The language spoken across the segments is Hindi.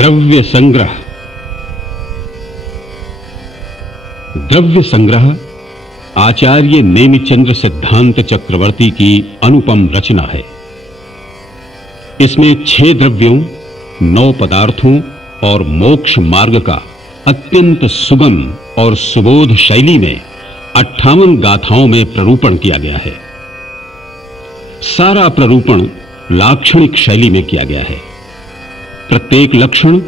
द्रव्य संग्रह। द्रव्य संग्रह आचार्य नेमिचंद्र सिद्धांत चक्रवर्ती की अनुपम रचना है। इसमें 6 द्रव्यों, 9 पदार्थों और मोक्ष मार्ग का अत्यंत सुगम और सुबोध शैली में 58 गाथाओं में प्ररूपण किया गया है। सारा प्ररूपण लाक्षणिक शैली में किया गया है। प्रत्येक लक्षण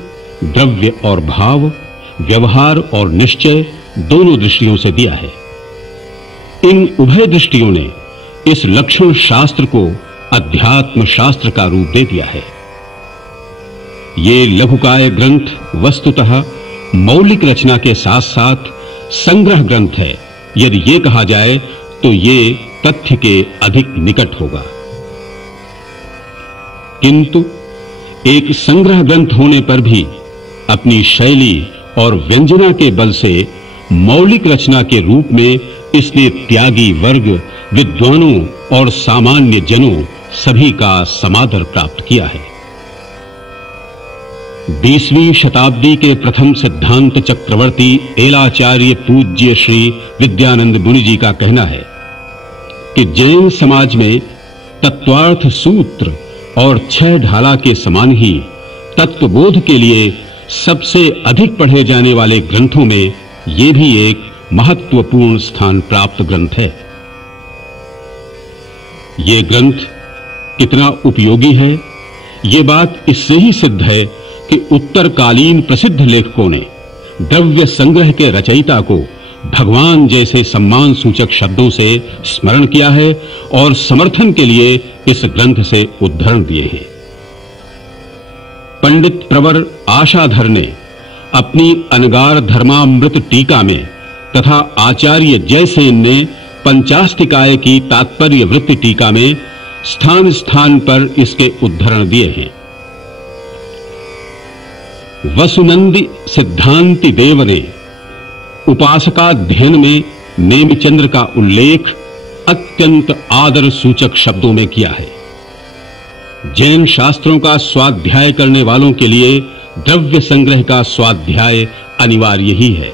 द्रव्य और भाव, व्यवहार और निश्चय दोनों दृष्टियों से दिया है। इन उभय दृष्टियों ने इस लक्षण शास्त्र को अध्यात्म शास्त्र का रूप दे दिया है। ये लघुकाय ग्रंथ वस्तुतः मौलिक रचना के साथ साथ संग्रह ग्रंथ है। यदि ये कहा जाए तो ये तथ्य के अधिक निकट होगा। किंतु एक संग्रह ग्रंथ होने पर भी अपनी शैली और व्यंजना के बल से मौलिक रचना के रूप में इसने त्यागी वर्ग, विद्वानों और सामान्य जनों सभी का समादर प्राप्त किया है। 20वीं शताब्दी के प्रथम सिद्धांत चक्रवर्ती एलाचार्य पूज्य श्री विद्यानंद मुनि जी का कहना है कि जैन समाज में तत्वार्थ सूत्र और 6 ढाला के समान ही तत्वबोध के लिए सबसे अधिक पढ़े जाने वाले ग्रंथों में ये भी एक महत्वपूर्ण स्थान प्राप्त ग्रंथ है। ये ग्रंथ कितना उपयोगी है, ये बात इससे ही सिद्ध है कि उत्तरकालीन प्रसिद्ध लेखकों ने द्रव्य संग्रह के रचयिता को भगवान जैसे सम्मान सूचक शब्दों से स्मरण किया है और समर्थन के लिए इस ग्रंथ से उद्धरण दिए हैं। पंडित प्रवर आशाधर ने अपनी अनगार धर्मामृत टीका में तथा आचार्य जयसेन ने पंचास्तिकाय की तात्पर्य वृत्ति टीका में स्थान स्थान पर इसके उद्धरण दिए हैं। वसुनंदी सिद्धांति देव ने उपासकाध्ययन में नेमिचंद्र का उल्लेख अत्यंत आदर सूचक शब्दों में किया है। जैन शास्त्रों का स्वाध्याय करने वालों के लिए द्रव्य संग्रह का स्वाध्याय अनिवार्य ही है।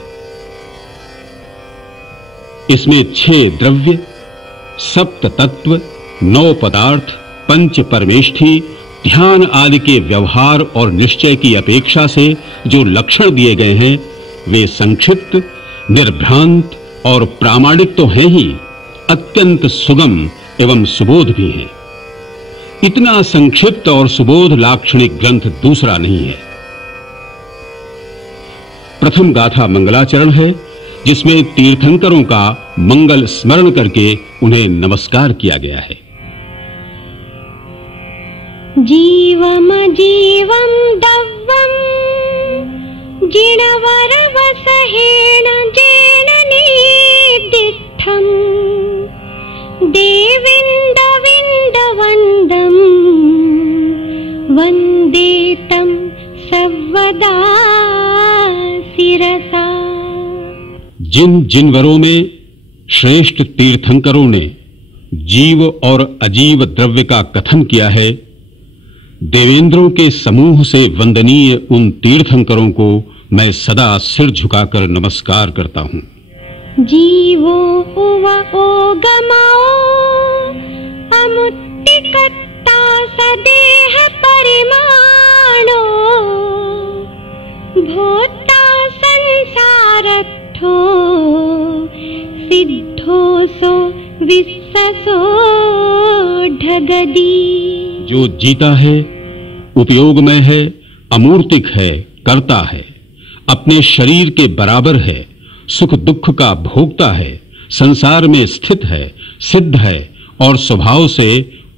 इसमें 6 द्रव्य, 7 तत्व, 9 पदार्थ, 5 परमेष्ठी, ध्यान आदि के व्यवहार और निश्चय की अपेक्षा से जो लक्षण दिए गए हैं वे संक्षिप्त, निर्भ्रांत और प्रामाणिक तो हैं ही, अत्यंत सुगम एवं सुबोध भी हैं। इतना संक्षिप्त और सुबोध लाक्षणिक ग्रंथ दूसरा नहीं है। प्रथम गाथा मंगलाचरण है, जिसमें तीर्थंकरों का मंगल स्मरण करके उन्हें नमस्कार किया गया है। जीवम जीवम दव्वम जिणवर वसहेण जेन निदिष्ठम् देविन्द विन्द वन्दम् वन्देतं सर्वदा शिरसा। जिन जिनवरों में श्रेष्ठ तीर्थंकरों ने जीव और अजीव द्रव्य का कथन किया है, देवेंद्रों के समूह से वंदनीय उन तीर्थंकरों को मैं सदा सिर झुकाकर नमस्कार करता हूँ। जीवो उव ओगमो अमुत्तिकत्ता सदेह परिमाणो भोक्ता संसारस्थो सिद्धोसो विश्वसो ढगदी। जो जीता है, उपयोग में है, अमूर्तिक है, करता है, अपने शरीर के बराबर है, सुख दुख का भोगता है, संसार में स्थित है, सिद्ध है और स्वभाव से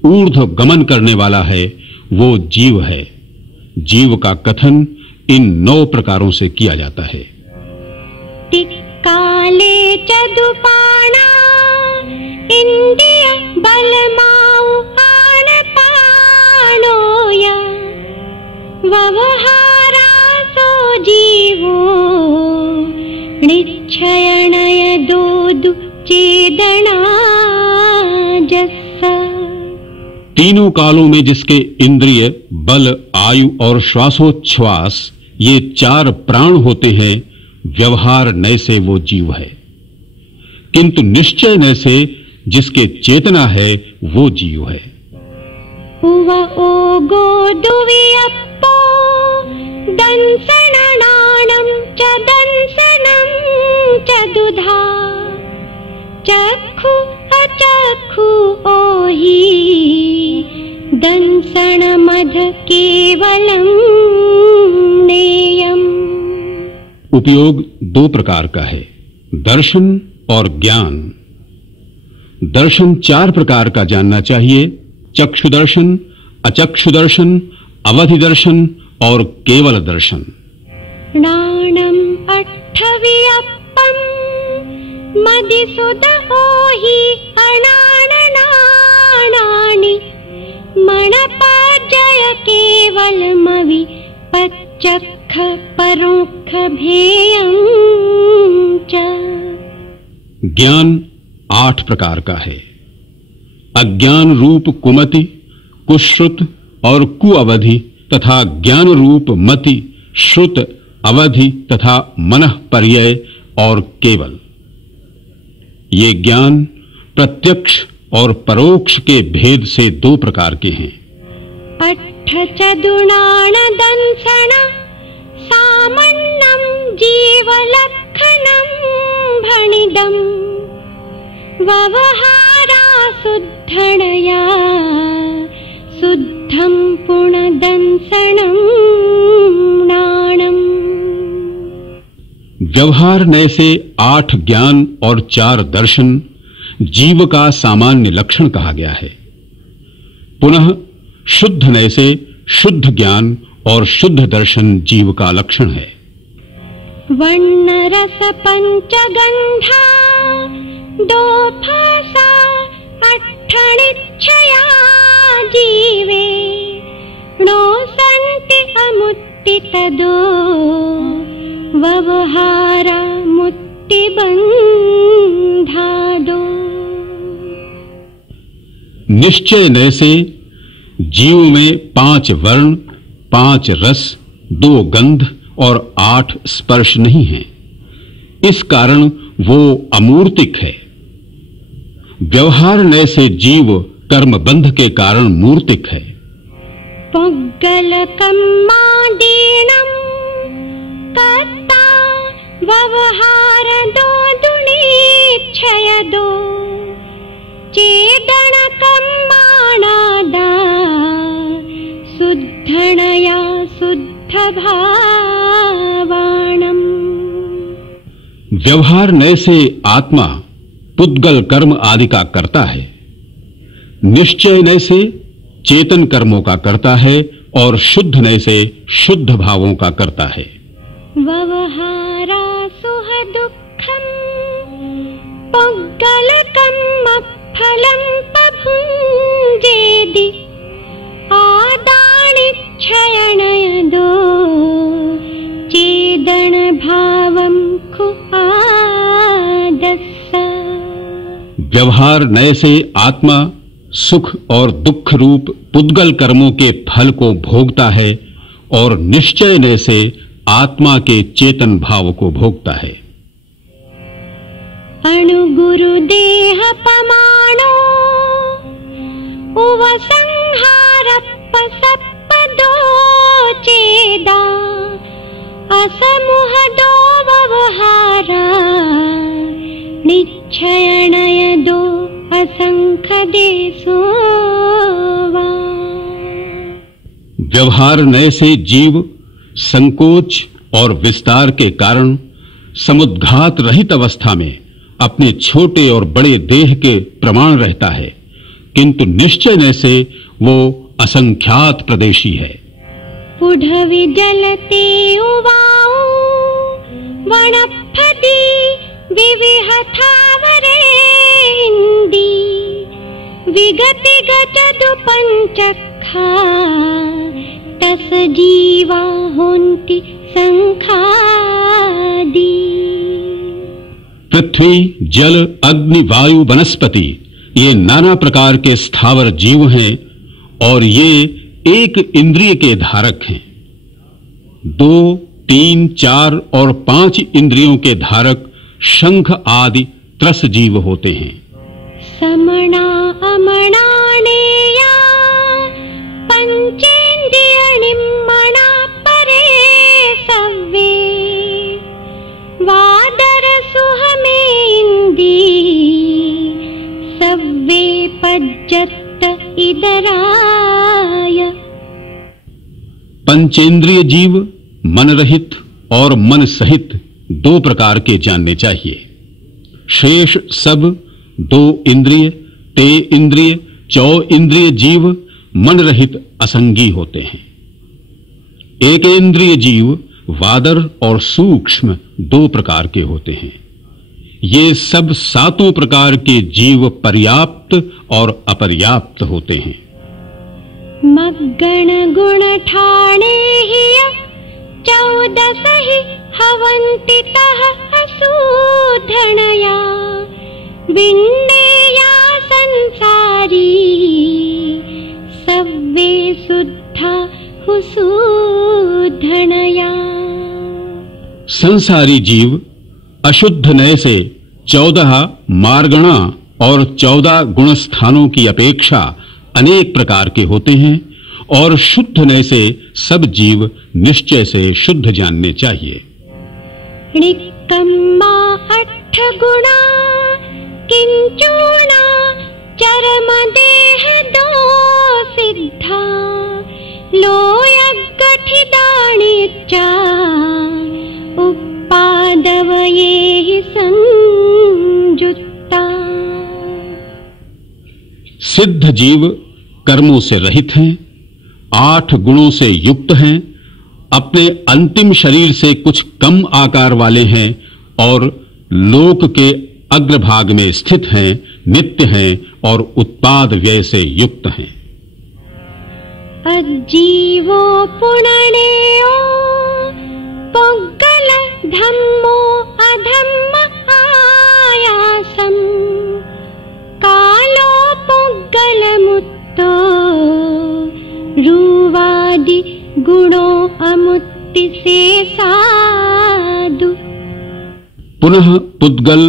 ऊर्ध्व गमन करने वाला है, वो जीव है। जीव का कथन इन 9 प्रकारों से किया जाता है। काले चदुपाणा इंद्रिय बलमाउ आन पाणोया व्यवहारा सो जीवो निच्छयनय दोदु चेदना जस्सा। तीनों कालों में जिसके इंद्रिय, बल, आयु और श्वासोच्छ्वास ये 4 प्राण होते हैं, व्यवहार नय से वो जीव है। किंतु निश्चय नय से जिसके चेतना है वो जीव है। उव ओगो दुवियप्पो दंसननाणं च दंसनं च दुधा चक्षु अचक्षु ओहि दंसन मध केवलम नेयम। उपयोग 2 प्रकार का है, दर्शन और ज्ञान। दर्शन 4 प्रकार का जानना चाहिए, चक्षु दर्शन, अचक्षु दर्शन, अवधि दर्शन और केवल दर्शन। नाणम अट्ठवियप्पम मदिसुद ओहि अनाननानानि मणपाजय केवलमवि पच्चक्ख परोक्ष भेयं च। ज्ञान 8 प्रकार का है, अज्ञान रूप कुमति, कुश्रुत और कुअवधि तथा ज्ञान रूप मति, श्रुत, अवधि तथा मनः पर्यय और केवल। ये ज्ञान प्रत्यक्ष और परोक्ष के भेद से 2 प्रकार के हैं। अट्ठ चतुर्णान दंसन सामन्नं जीवलक्षणं भणिदं व्यवहारा शुद्धणया शुद्धं पुनदंसनं नाणम्। व्यवहार नय से 8 ज्ञान और 4 दर्शन जीव का सामान्य लक्षण कहा गया है। पुनः शुद्ध नय से शुद्ध ज्ञान और शुद्ध दर्शन जीव का लक्षण है। वर्ण रस पंचगंधा दोफासा अट्ठनिच्छया जीवे नो संति अमुत्ति तदो व्यवहारा मुक्ति बंधादो। निश्चय नय से जीव में 5 वर्ण, 5 रस, 2 गंध और 8 स्पर्श नहीं है। इस कारण वो अमूर्तिक है। व्यवहार नय से जीव कर्म बंध के कारण मूर्तिक है। पुग्गल कम्मादीनं कर्ता व्यवहार दो दुनिच्छय दो चेदन कम्माणादा शुद्धणया शुद्ध भावाणम्। व्यवहार नय से आत्मा पुद्गल कर्म आदि का करता है, निश्चय नय से चेतन कर्मों का करता है और शुद्ध नय से शुद्ध भावों का करता है। व्यवहारा सुह दुःखं पुग्गलकं फलं पभुञ्जेदि आदानिच्छयनयदो चेदन भावं खुआदस्स। व्यवहार नय से आत्मा सुख और दुख रूप पुद्गल कर्मों के फल को भोगता है और निश्चय नय से आत्मा के चेतन भाव को भोगता है। अणुगुरु देह पमाणो उवसंहारप्प सप्पदो चेदा असमुह दो व्यवहारा निच्छयनय दो असंख देशो वा। व्यवहार नय से जीव संकोच और विस्तार के कारण समुद्घात रहित अवस्था में अपने छोटे और बड़े देह के प्रमाण रहता है, किंतु निश्चय नय से वो असंख्यात प्रदेशी है। पुढवि जलते उवाऊ वनफदी विविहथावरे इंदी विगति गजदु पंचखा तस जीवा होन्ति संखादी। पृथ्वी, जल, अग्नि, वायु, वनस्पति ये नाना प्रकार के स्थावर जीव हैं और ये एक इंद्रिय के धारक हैं। 2, 3, 4 और 5 इंद्रियों के धारक शंख आदि त्रस जीव होते हैं। समणा अमणानेया पंचेन्द्रिय निम्मणा परे सव्वे वादर सुहमेन्दी सव्वे पज्जत इदराय। पंचेंद्रिय जीव मन रहित और मन सहित 2 प्रकार के जानने चाहिए। शेष सब 2 इंद्रिय, ते इंद्रिय, चौ इंद्रिय जीव मन रहित असंगी होते हैं। एक इंद्रिय जीव वादर और सूक्ष्म 2 प्रकार के होते हैं। ये सब 7 प्रकार के जीव पर्याप्त और अपर्याप्त होते हैं। मग्गण गुण ठाणे हिय 14 हि हवन्ति तः असूधणया विन्नेया संसारी सव्वे शुद्धा हुसूधणया। संसारी जीव अशुद्ध नय से 14 मार्गणा और 14 गुणस्थानों की अपेक्षा अनेक प्रकार के होते हैं और शुद्ध नय से सब जीव निश्चय से शुद्ध जानने चाहिए। निक्कम्मा 8 गुणा किंचूणा चरम देह 2 सिद्धा लोयगठिदाणिच्चा उपादवये संयुक्ता। सिद्ध जीव कर्मों से रहित हैं, 8 गुणों से युक्त हैं, अपने अंतिम शरीर से कुछ कम आकार वाले हैं और लोक के अग्रभाग में स्थित हैं, नित्य हैं और उत्पाद व्यय से युक्त हैं। अजीवो पुणनेयो पोग्गल धम्मो अधम्म आयासम कालो पोग्गल मुत्तो रुवादि गुणो अमुत्ति से साधु। पुनः पुद्गल,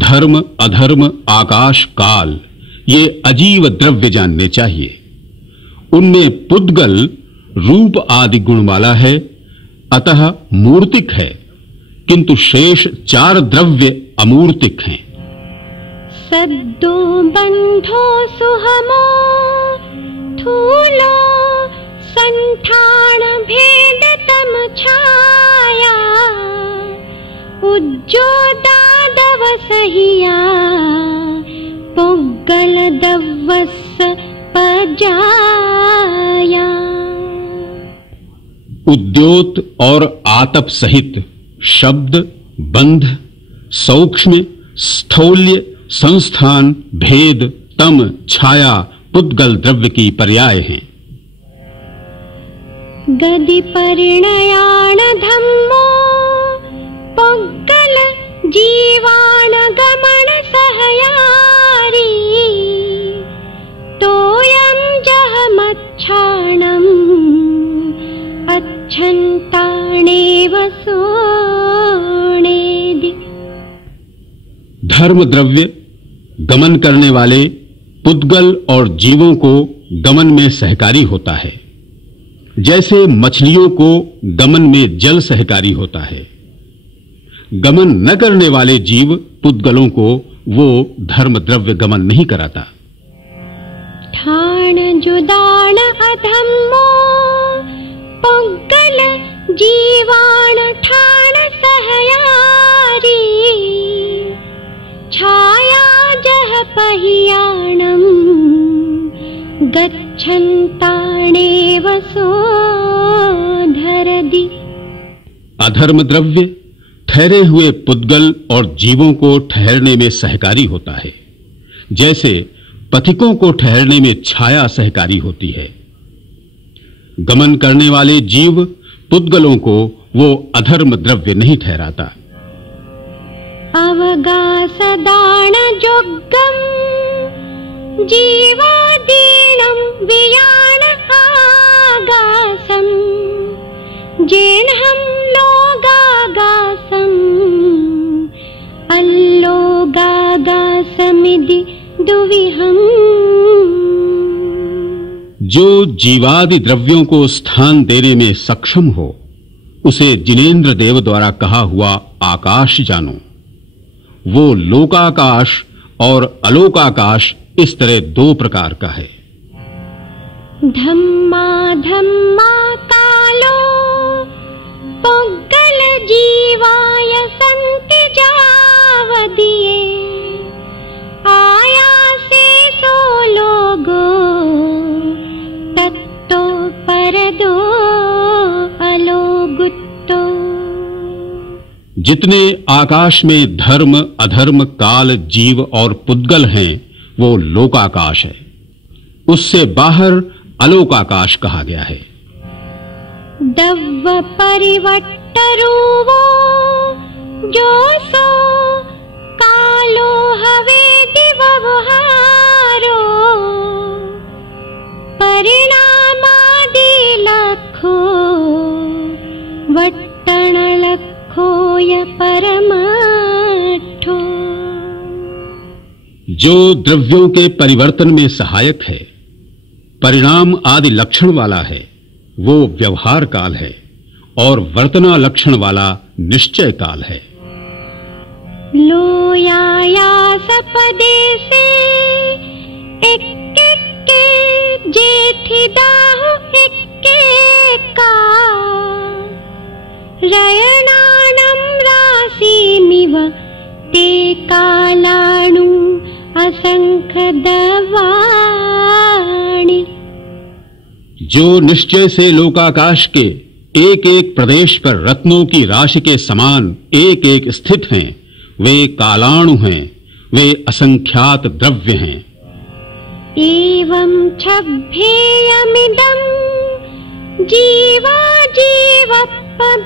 धर्म, अधर्म, आकाश, काल ये अजीव द्रव्य जानने चाहिए। उनमें पुद्गल रूप आदि गुण वाला है, अतः मूर्तिक है, किंतु शेष 4 द्रव्य अमूर्तिक हैं। सद्दो बंधो सुहमो थूलो संठान भेद तम छाया उज्जोदादव सहिया पोग्गल दवस पजाया। उद्योत और आतप सहित शब्द, बंध, सूक्ष्म, स्थौल्य, संस्थान, भेद, तम, छाया पुद्गल द्रव्य की पर्याय हैं। गदि परिणयाण धम्मो पोग्गल जीवाण गमन सहयारी तोयं जहमच्छाणम् अच्छन्ताणेव सोणेदि। धर्म द्रव्य गमन करने वाले पुद्गल और जीवों को गमन में सहकारी होता है, जैसे मछलियों को गमन में जल सहकारी होता है। गमन न करने वाले जीव पुद्गलों को वो धर्म द्रव्य गमन नहीं कराता। ठाण जुदाण अधम्मो पोग्गल जीवाण ठाण सहयारी छाया जह पहियाणम गच्छन्ताणेव सोधरदि। अधर्म द्रव्य ठहरे हुए पुद्गल और जीवों को ठहरने में सहकारी होता है, जैसे पथिकों को ठहरने में छाया सहकारी होती है। गमन करने वाले जीव पुद्गलों को वो अधर्म द्रव्य नहीं ठहराता। अवगासदान जोग्गम जीवादीनम विया विधि दुविहम्। जो जीवादि द्रव्यों को स्थान देने में सक्षम हो उसे जिनेंद्र देव द्वारा कहा हुआ आकाश जानो। वो लोकाकाश और अलोकाकाश इस तरह दो प्रकार का है। धम्मा धम्मा कालो पुग्गल जीवाय संति जावदिये, आयासे सो लोगो तत्तो परदो अलोगुत्तो। जितने आकाश में धर्म अधर्म काल जीव और पुद्गल हैं वो लोकाकाश है, उससे बाहर अलोकाकाश कहा गया है। दव्व परिवट्टरूवो जो सो कालो हवे दिवहारो, परिणामादि लखो वट्टण लखोय परमठो। जो द्रव्यों के परिवर्तन में सहायक है, परिणाम आदि लक्षण वाला है, वो व्यवहार काल है और वर्तना लक्षण वाला निश्चय काल है। लोयाया सपदे से इक्के जेठी दाहु इक्के का, रयणानं राशिमिव ते कालाणु असंख दवाणि। जो निश्चय से लोकाकाश के एक एक प्रदेश पर रत्नों की राशि के समान एक एक स्थित हैं, वे कालाणु हैं, वे असंख्यात द्रव्य हैं। एवं छभ्येयमिदं जीवा जीवप्पभेददो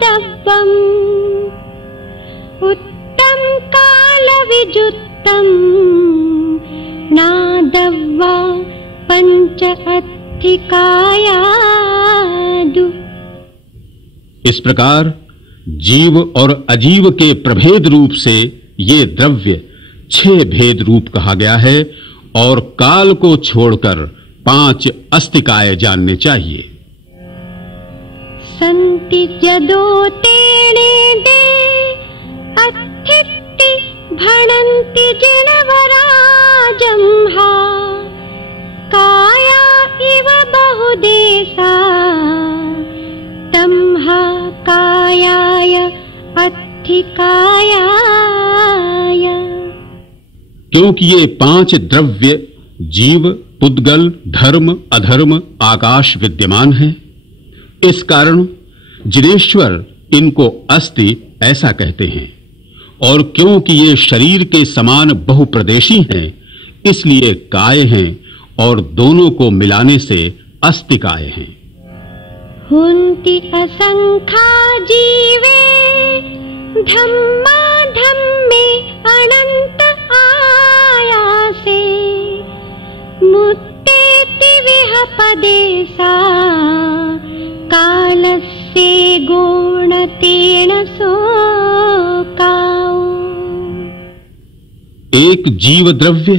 दव्वम्, उत्तम काल विजुत्तम नादव्वा पंच अत्थिकायादु। इस प्रकार जीव और अजीव के प्रभेद रूप से ये द्रव्य 6 भेद रूप कहा गया है और काल को छोड़कर 5 अस्तिकाय जानने चाहिए। संति जदो तेणे दे अत्थिति भणन्ति जिनवराजम्हा, काया इव बहुदेशा तम्हा कायाय अत्थिकायाय। क्योंकि ये 5 द्रव्य जीव पुद्गल धर्म अधर्म आकाश विद्यमान हैं, इस कारण जिनेश्वर इनको अस्ति ऐसा कहते हैं। और क्योंकि ये शरीर के समान बहुप्रदेशी हैं, इसलिए काय हैं और दोनों को मिलाने से अस्तिकाय हैं। हुन्ति असंख्या जीवे धम्मा धम्मे अनंत आयासे, मुत्तेति विहपदेशा कालस्य गुणतेन सोकाओ। एक जीव द्रव्य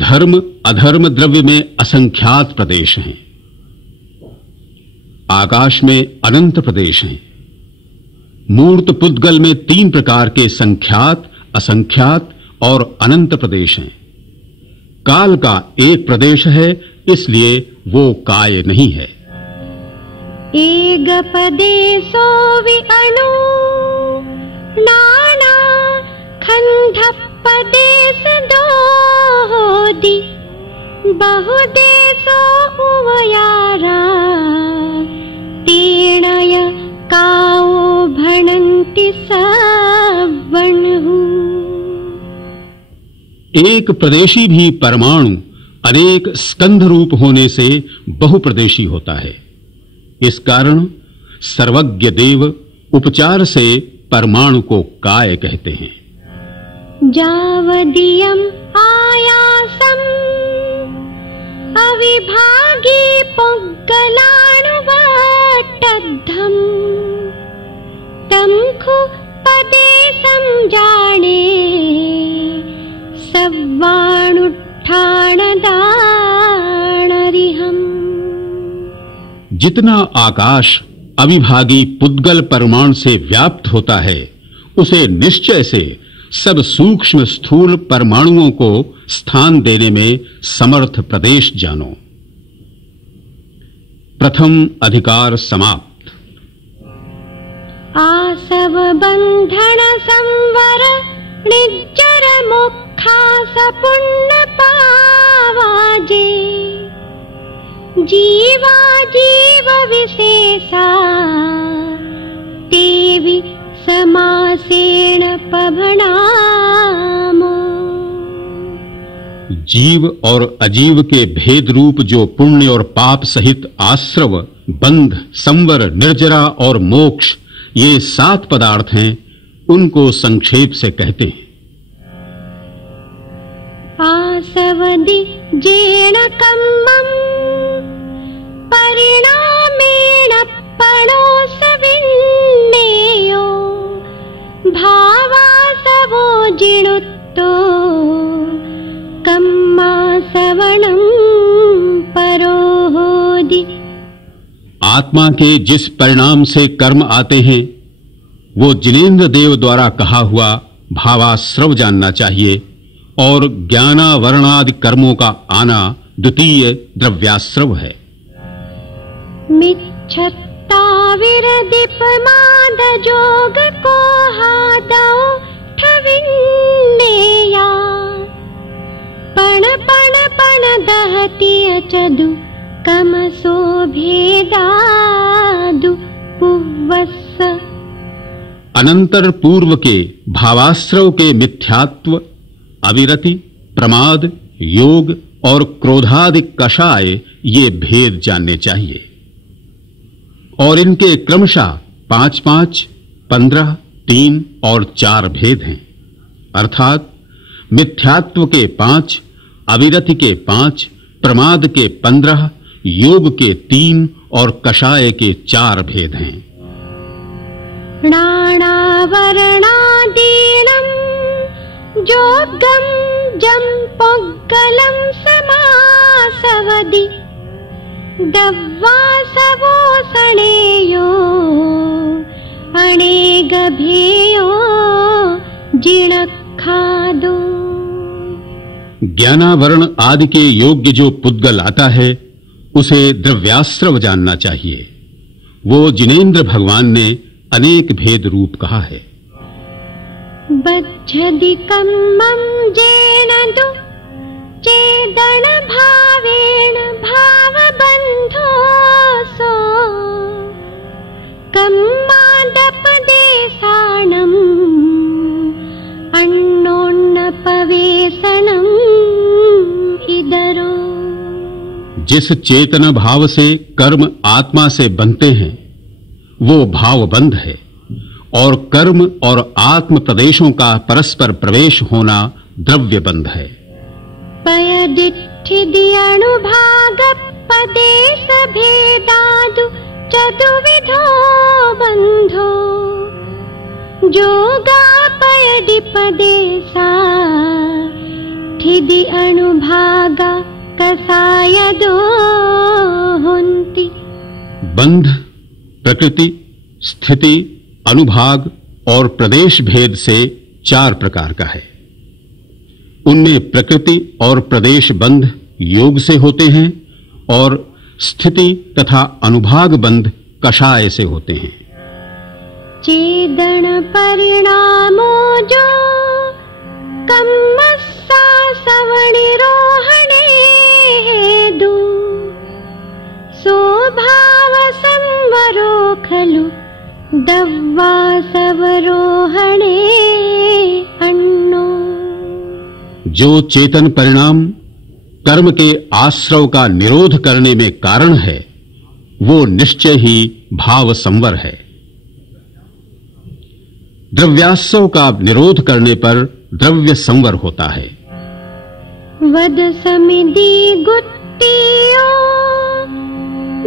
धर्म अधर्म द्रव्य में असंख्यात प्रदेश हैं, आकाश में अनंत प्रदेश हैं, मूर्त पुद्गल में 3 प्रकार के संख्यात असंख्यात और अनंत प्रदेश हैं। काल का एक प्रदेश है, इसलिए वो काय नहीं है। एक पदेशो विअणु नाना खंड पदेश दोहोदि, बहुदेशो उवयारा तीर्णय काओ भणन्ति सवणहु। एक प्रदेशी भी परमाणु अनेक स्कंध रूप होने से बहुप्रदेशी होता है। इस कारण सर्वज्ञ देव उपचार से परमाणु को काय कहते हैं। जावदीयम् आयासम् अविभागी पुग्गलाणुवट्टद्धम्, तम् खु पदेशं जाने सर्वाणुत्थानदानरिहम्। जितना आकाश अविभागी पुद्गल परमाणु से व्याप्त होता है, उसे निश्चय से सब सूक्ष्म स्थूल परमाणुओं को स्थान देने में समर्थ प्रदेश जानो। प्रथम अधिकार समाप्त। आसव बंधन संवर निज्जर मोक्षास पुण्य पावाजे। जीवा जीव विशेषा तेवि समासेन पभणामो। जीव और अजीव के भेद रूप जो पुण्य और पाप सहित आश्रव, बंध, संवर, निर्जरा और मोक्ष, ये 7 पदार्थ हैं, उनको संक्षेप से कहते हैं। आसवदि जेण कम्मं परिणामेण पणोसविन्नेयो। भावासवो जिणुत्तो कम्मासवणं परोहोदि। आत्मा के जिस परिणाम से कर्म आते हैं, वो जिनेन्द्र देव द्वारा कहा हुआ भावाश्रव जानना चाहिए, और ज्ञानावरणादि कर्मों का आना द्वितीय द्रव्याश्रव है। मिच्छत्ता विरदीपमाद जोग को हादौ ठविन्नेया। पण पण पण दहति अचदु कमसो भेदादु पुवस्स। अनंतर पूर्व के भावाश्रव के मिथ्यात्व, अविरति, प्रमाद, योग और क्रोधादि कषाय, ये भेद जानने चाहिए, और इनके क्रमशः 5-5, 15, 3 और 4 भेद हैं। अर्थात मिथ्यात्व के 5, अविरति के 5, प्रमाद के 15, योग के 3 और कषाय के 4 भेद हैं। नानावरणादीनं जोगं जं पोग्गलं समासवदि। दव्वासवो सणेयो अणेगभेयो जिणखादो। ज्ञानावरण आदि के योग्य जो पुद्गल आता है, उसे द्रव्याश्रव जानना चाहिए। वो जिनेन्द्र भगवान ने अनेक भेद रूप कहा है। बद्धदि कम्मं जेन दु चेदन भावेन भावबन्धोऽसो। कम्मादपदेशानम् अन्योन्नपवेशनम् इदरो। जिस चेतन भाव से कर्म आत्मा से बनते हैं, वो भावबंध है, और कर्म और आत्म प्रदेशों का परस्पर प्रवेश होना द्रव्य बंध है। पयदिठिदि अणुभाग पदेश भेदादु चतुर्विधो बंधो। जोगा पयदि पदेशा ठिदि अणुभागा कसायदो होन्ति। बंध प्रकृति, स्थिति, अनुभाग और प्रदेश भेद से 4 प्रकार का है। उनमें प्रकृति और प्रदेश बंध योग से होते हैं, और स्थिति तथा अनुभाग बंध कषाय से होते हैं। चेदन परिणामो जो कम्मस्सा सवणिरोहणे हेदु। स्वभाव संवरो खलु दव्वासवरोहणे अन्नो। जो चेतन परिणाम कर्म के आश्रव का निरोध करने में कारण है, वो निश्चय ही भाव संवर है। द्रव्याश्रव का निरोध करने पर द्रव्य संवर होता है। वद समिधि गुत्तियो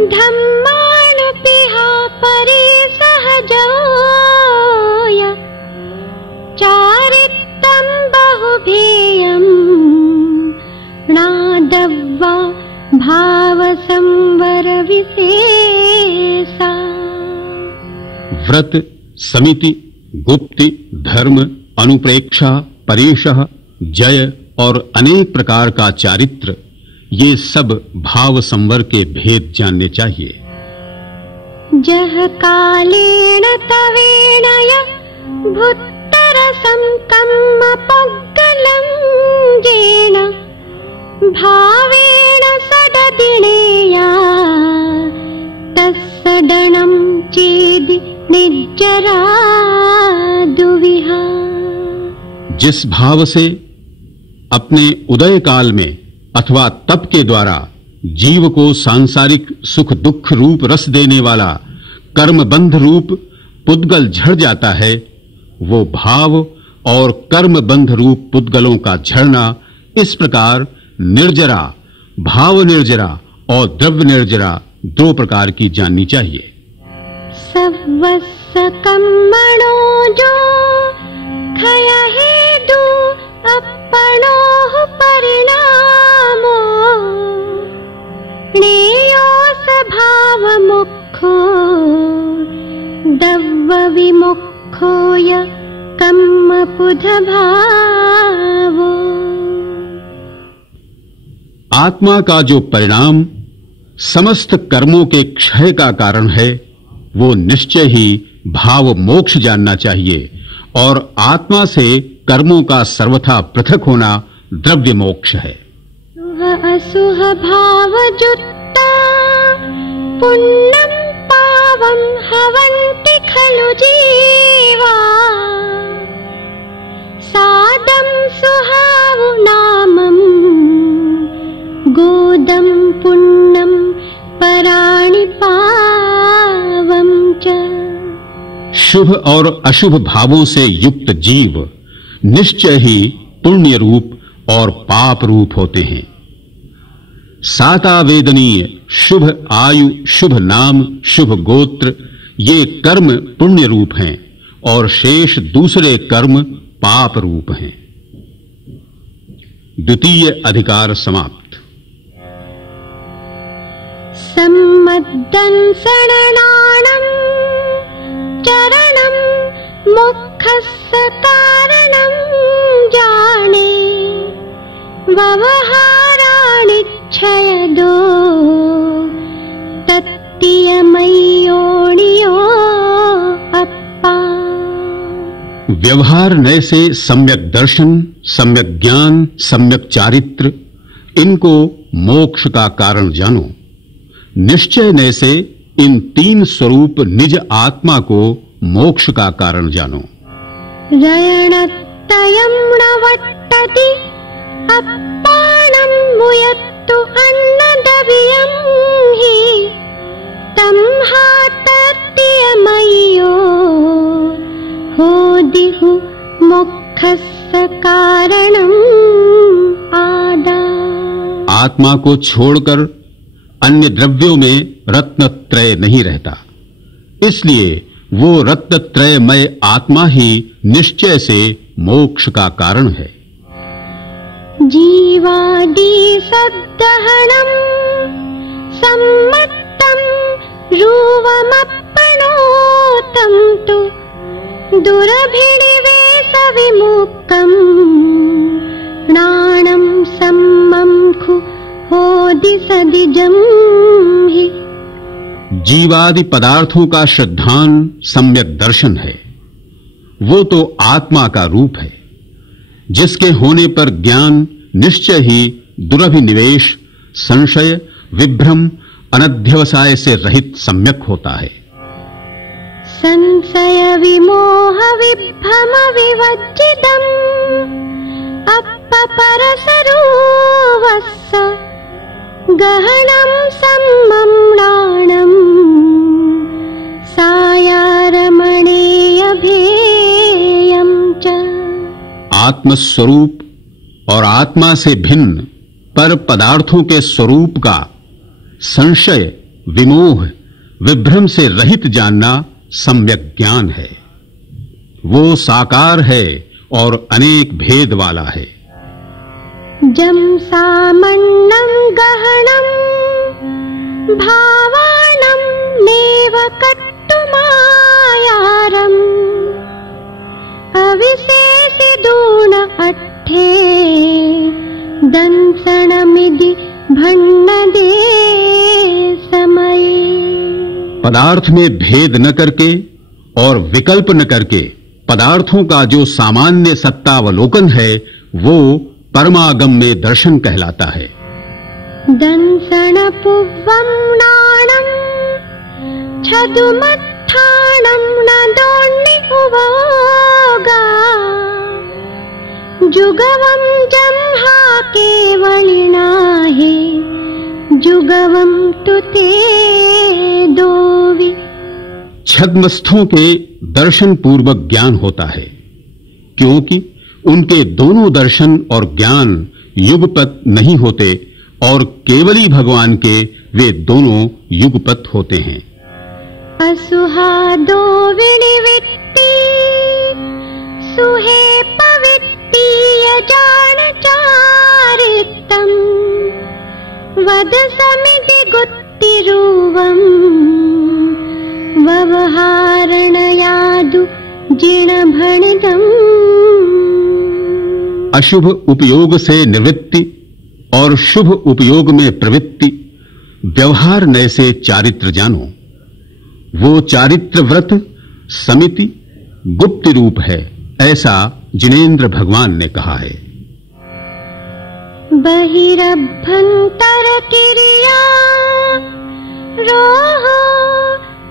धम्मानुपिहा परि सहजोय। चारित्तं बहुभेयम् दव्वा भाव संवर विशेषा। व्रत, समिति, गुप्ति, धर्म, अनुप्रेक्षा, परेशः, जय और अनेक प्रकार का चारित्र, ये सब भाव संवर के भेद जानने चाहिए। जह कालेन तवेन भुत्तरसं कम्म पोग्गलं येन भावेन सडदिनेया तस्सडनं चेदि निज्जरा दुविहा। जिस भाव से अपने उदय काल में अथवा तप के द्वारा जीव को सांसारिक सुख दुख रूप रस देने वाला कर्मबंध रूप पुद्गल झड़ जाता है, वो भाव और कर्मबंध रूप पुद्गलों का झड़ना इस प्रकार निर्जरा, भाव निर्जरा और द्रव्य निर्जरा दो प्रकार की जाननी चाहिए। सवस्स कर्मणो जो खयहेदु अपनो परिणामो नेयो स्वभाव मुखो दव्व विमुखो य कर्म पुध भावो। आत्मा का जो परिणाम समस्त कर्मों के क्षय का कारण है, वो निश्चय ही भाव मोक्ष जानना चाहिए और आत्मा से कर्मों का सर्वथा पृथक होना द्रव्य मोक्ष है। असुह भाव जुत्ता पुण्यं पावं हवन्ति खलु जीवा सादं सुहावु नामं गोदं पुण्यं पराणि पावं च। शुभ और अशुभ भावों से युक्त जीव निश्चय ही पुण्य रूप और पाप रूप होते हैं। सातावेदनीय शुभ आयु, शुभ नाम, शुभ गोत्र, ये कर्म पुण्य रूप हैं और शेष दूसरे कर्म पाप रूप हैं। द्वितीय अधिकार समाप्त। सम्मद्दं शरणानं चरणं मुखस्य कारणं जाने व्यवहाराणि क्षयदो तत्तियमयोनियो अप्पा। व्यवहार नय से सम्यक दर्शन, सम्यक ज्ञान, सम्यक चारित्र, इनको मोक्ष का कारण जानो। निश्चय नय से इन तीन स्वरूप निज आत्मा को मोक्ष का कारण जानो। रयणतयं नवट्टति अप्पानं मुयत्तु अन्नदवियं हि तं हातर्त्यमय्यो होदिहु मोक्षस्य कारणं आदा। आत्मा को छोड़कर अन्य द्रव्यों में रत्नत्रय नहीं रहता, इसलिए वो रत्नत्रयमय आत्मा ही निश्चय से मोक्ष का कारण है। जीवादि सद्दहनं सम्मत्तं रूवमप्पणोतं तु दुरभिनिवेश विमुक्तं प्राणं सम्मंखु होदि सदिजं हि। जीवादि पदार्थों का श्रद्धान सम्यक दर्शन है, वो तो आत्मा का रूप है, जिसके होने पर ज्ञान निश्चय ही दुरभिनिवेश, संशय, विभ्रम, अनध्यवसाय से रहित सम्यक होता है। संशय विमोह विभ्रम विवज्जितम् अपपरसरूवस्स गहनं सम्मम्लाणं सायारमणेयभेयं च। आत्मस्वरूप और आत्मा से भिन्न पर पदार्थों के स्वरूप का संशय, विमोह, विभ्रम से रहित जानना सम्यक ज्ञान है। वो साकार है और अनेक भेद वाला है। जं सामन्नं गहनं भावानं नेव कट्टुमायारम् अविशेषि दूण अट्ठे दंसनमिदि भण्णदे समये। पदार्थ में भेद न करके और विकल्प न करके पदार्थों का जो सामान्य सत्तावलोकन है वो परमागम में दर्शन कहलाता है। दंसन पुव्वं नाणं छदुमत्थाणं न दोण्णि उवोगा जुगवं जंहा केवलिना हे जुगवं तु ते दोवि। छद्मस्थों के दर्शन पूर्वक ज्ञान होता है क्योंकि उनके दोनों दर्शन और ज्ञान युगपत नहीं होते और केवली भगवान के वे दोनों युगपत होते हैं। असुहादो विनिवित्ति सुहे पवित्ति यजान चारित्तम वद समिति गुत्तिरूवम व्यवहारणयादु जिण भणितम। अशुभ उपयोग से निवृत्ति और शुभ उपयोग में प्रवृत्ति व्यवहार नय से चारित्र जानो। वो चारित्र व्रत समिति गुप्त रूप है ऐसा जिनेन्द्र भगवान ने कहा है। बहिरभ्यंतर क्रिया रोहो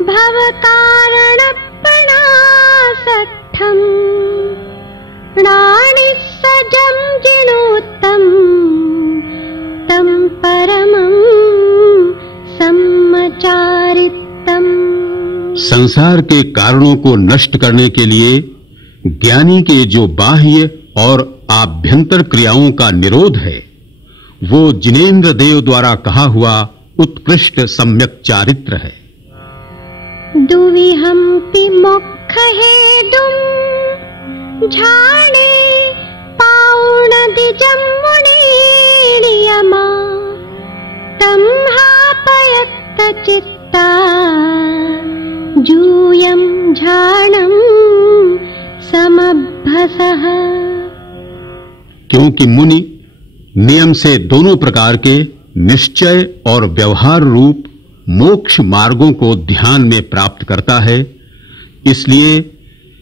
भव कारण प्रणासठम प्राणिसजं जिणोत्तम तम परमं सम्मचारितम। संसार के कारणों को नष्ट करने के लिए ज्ञानी के जो बाह्य और आभ्यंतर क्रियाओं का निरोध है वो जिनेन्द्र देव द्वारा कहा हुआ उत्कृष्ट सम्यक चारित्र है। दुविहंपि मोक्षहेतुं झाणे पाउणदिजं मुनिर्यमा तं हापयत्त चित्ता जूयं झाणं समभसः। क्योंकि मुनि नियम से दोनों प्रकार के निश्चय और व्यवहार रूप मोक्ष मार्गों को ध्यान में प्राप्त करता है, इसलिए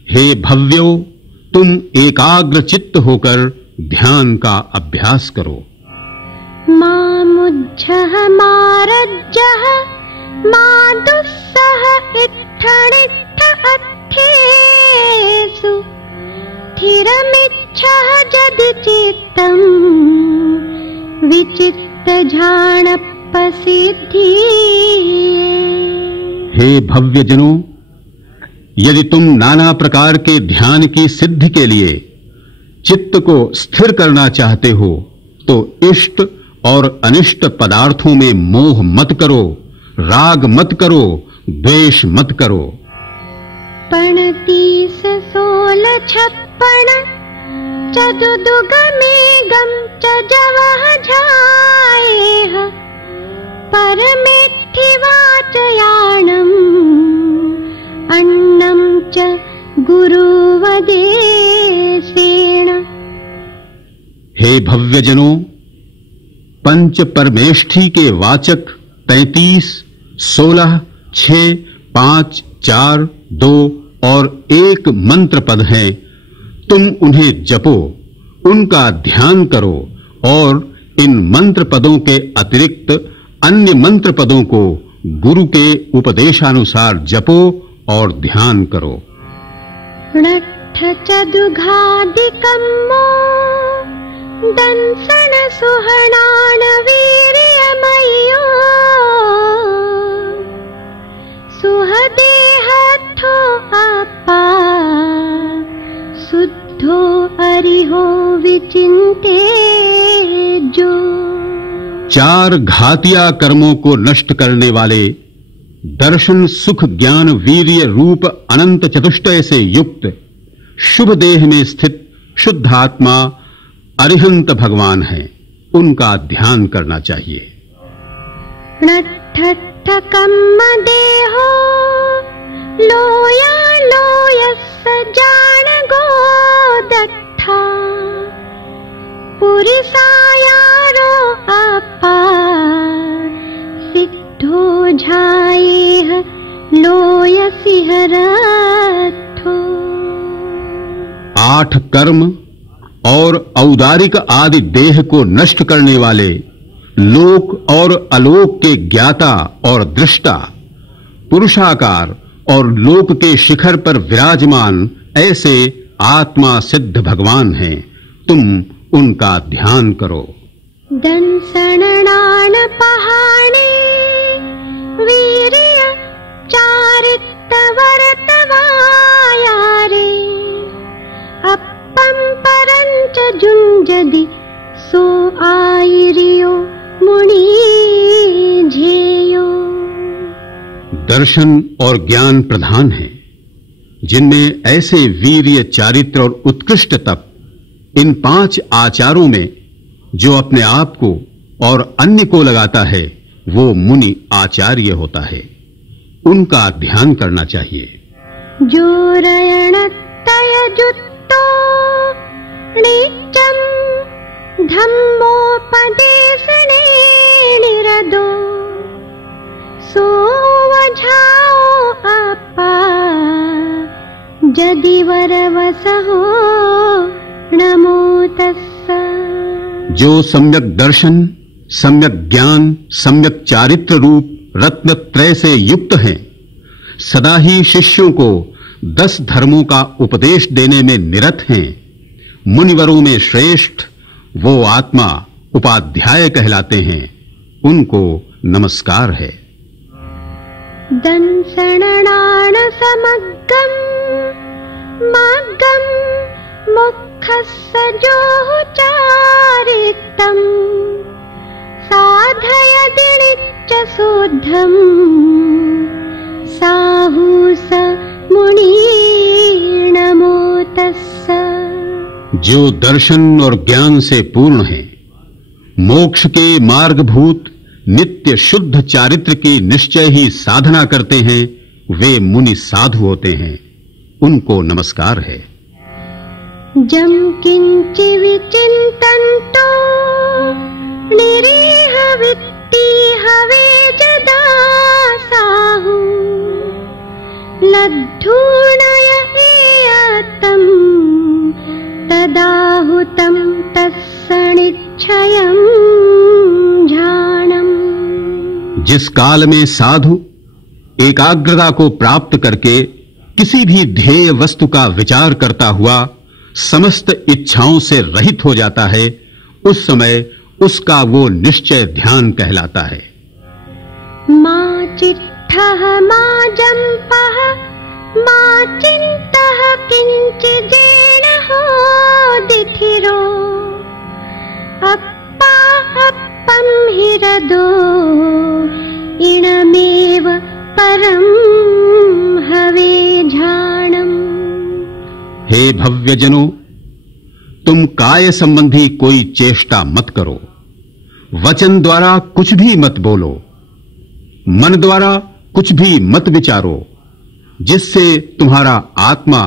हे भव्यो तुम एकाग्र चित्त होकर ध्यान का अभ्यास करो। मामुज्झः मारज्जः मादुस्सह इत्थनित्थ अर्थेषु स्थिरमिच्छः जदि चित्तं विचित्त झाणप्पसिद्धि। हे भव्य जनों, यदि तुम नाना प्रकार के ध्यान की सिद्धि के लिए चित्त को स्थिर करना चाहते हो तो इष्ट और अनिष्ट पदार्थों में मोह मत करो, राग मत करो, द्वेष मत करो। 35-16 चतुदुगमेगं च जवः झायेह परमेत्थिवाचयाणम् अन्नं च गुरुवदेशेन। हे भव्य जनों, पंच परमेष्ठी के वाचक 33, 16, 6, 5, 4, 2 और 1 मंत्र पद हैं। तुम उन्हें जपो, उनका ध्यान करो और इन मंत्र पदों के अतिरिक्त अन्य मंत्र पदों को गुरु के उपदेशानुसार जपो और ध्यान करो। नट्ठचदुघादिकं मो दंसन सुहणान वीर्यमयो सुहदेहथो अपा शुद्धो अरिहो विचिंते जो। 4 घातिया कर्मों को नष्ट करने वाले दर्शन सुख ज्ञान वीर्य रूप अनंत चतुष्टय से युक्त शुभ देह में स्थित शुद्धात्मा अरिहंत भगवान है। उनका ध्यान करना चाहिए। नट्ठट्ठकम्म देहो लोया लोयस्स जान गोदट्ठा पुरिसायारो अपा सिद्धो झायेह लोयसिहरथो। 8 कर्म और औदारिक आदि देह को नष्ट करने वाले लोक और अलोक के ज्ञाता और दृष्टा, पुरुषाकार और लोक के शिखर पर विराजमान ऐसे आत्मा सिद्ध भगवान हैं, तुम उनका ध्यान करो। दंसननान पहाणे वीर्य चारित्र वर्तवायारे अपम परंच जुंजदि सो आयरियो मुनि झेयो। दर्शन और ज्ञान प्रधान है, जिनमें ऐसे वीर्य चारित्र और उत्कृष्ट तप, इन 5 आचारों में जो अपने आप को और अन्य को लगाता है वो मुनि आचार्य होता है, उनका ध्यान करना चाहिए। जो रयणतय जुत्तो नित्यं धम्मोपदेशने निरदो सो वझाओ अपा जदि वरवसहो नमो तस्सा। जो सम्यक दर्शन, सम्यक ज्ञान, सम्यक चारित्र रूप रत्नत्रय से युक्त हैं, सदा ही शिष्यों को 10 धर्मों का उपदेश देने में निरत हैं, मुनिवरों में श्रेष्ठ वो आत्मा उपाध्याय कहलाते हैं, उनको नमस्कार है। दंसननान समग्गम मग्गम मुखस्स जोहु चारित्तम साधय दिनिच्च शोद्धम साहु स मुनि नमो तस्सा। जो दर्शन और ज्ञान से पूर्ण है, मोक्ष के मार्गभूत नित्य शुद्ध चारित्र की निश्चय ही साधना करते हैं, वे मुनि साधु होते हैं, उनको नमस्कार है। जम किंचि विचिंतन्तो निरीह वित्ति हवे जदा साहु लद्धूणय एयतम तदाहुतम तत्सनिच्छयं झानम। जिस काल में साधु एकाग्रता को प्राप्त करके किसी भी ध्येय वस्तु का विचार करता हुआ समस्त इच्छाओं से रहित हो जाता है, उस समय उसका वो निश्चय ध्यान कहलाता है। मां चिट्ठः मां जंपः मां चिंतः किंचिदेन होदिथिरो अप्पा अप्पम हिरदो इणमेव परम हवे झाणम। हे भव्यजनों, तुम काय संबंधी कोई चेष्टा मत करो, वचन द्वारा कुछ भी मत बोलो, मन द्वारा कुछ भी मत विचारो, जिससे तुम्हारा आत्मा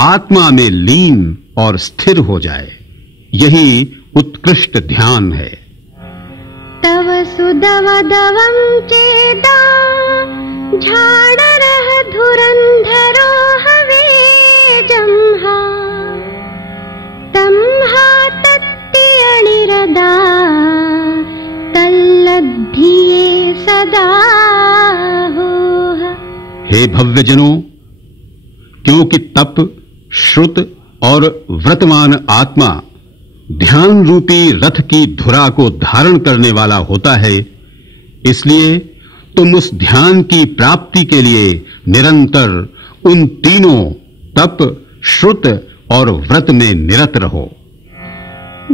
आत्मा में लीन और स्थिर हो जाए, यही उत्कृष्ट ध्यान है। तव सुदवदवं चेदा झाणरः धुरंधरो हवे जम्हा तम्हा तत्तियणिरदा तल्लद्धिये सदा होह। हे भव्यजनों, क्योंकि तप, श्रुत और व्रतमान आत्मा ध्यान रूपी रथ की धुरा को धारण करने वाला होता है, इसलिए तुम उस ध्यान की प्राप्ति के लिए निरंतर उन तीनों तप, श्रुत और व्रत में निरत रहो।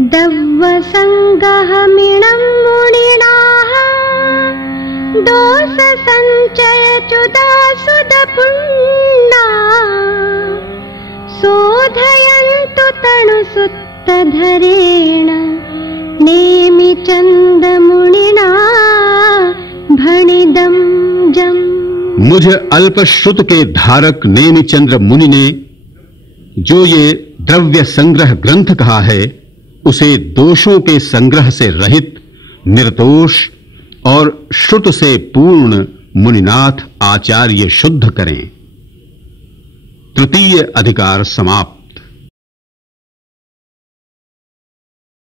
दव्व संगहमिणं मुनिनाः दोष संचय चुदा सुद पुण्या शोधयन्तु तनुसुत्तधरेण नेमिचंद मुनिना भणिदम जम। मुझ अल्पश्रुत के धारक नेमिचंद्र मुनि ने जो ये द्रव्य संग्रह ग्रंथ कहा है उसे दोषों के संग्रह से रहित, निर्दोष और श्रुत से पूर्ण मुनिनाथ आचार्य शुद्ध करें। तृतीय अधिकार समाप्त।